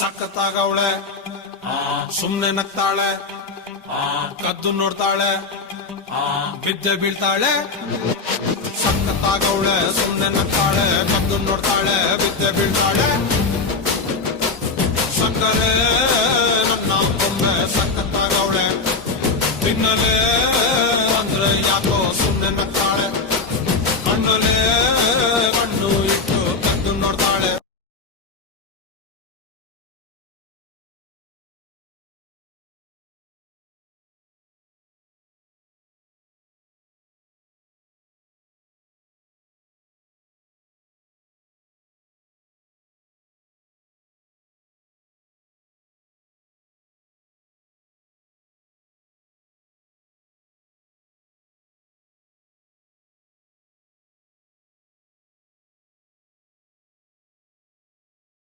ಸಖತ್ತಾಗವಳೆ, ಸುಮ್ನೆ ನಗ್ತಾಳೆ, ಕದ್ದು ನೋಡ್ತಾಳೆ, ಬಿದ್ದೆ ಬೀಳ್ತಾಳೆ. ಸಖತ್ತಾಗವಳೆ, ಸುಮ್ನೆ ನಗ್ತಾಳೆ, ಕದ್ದು ನೋಡ್ತಾಳೆ, ಬಿದ್ದೆ ಬೀಳ್ತಾಳೆ.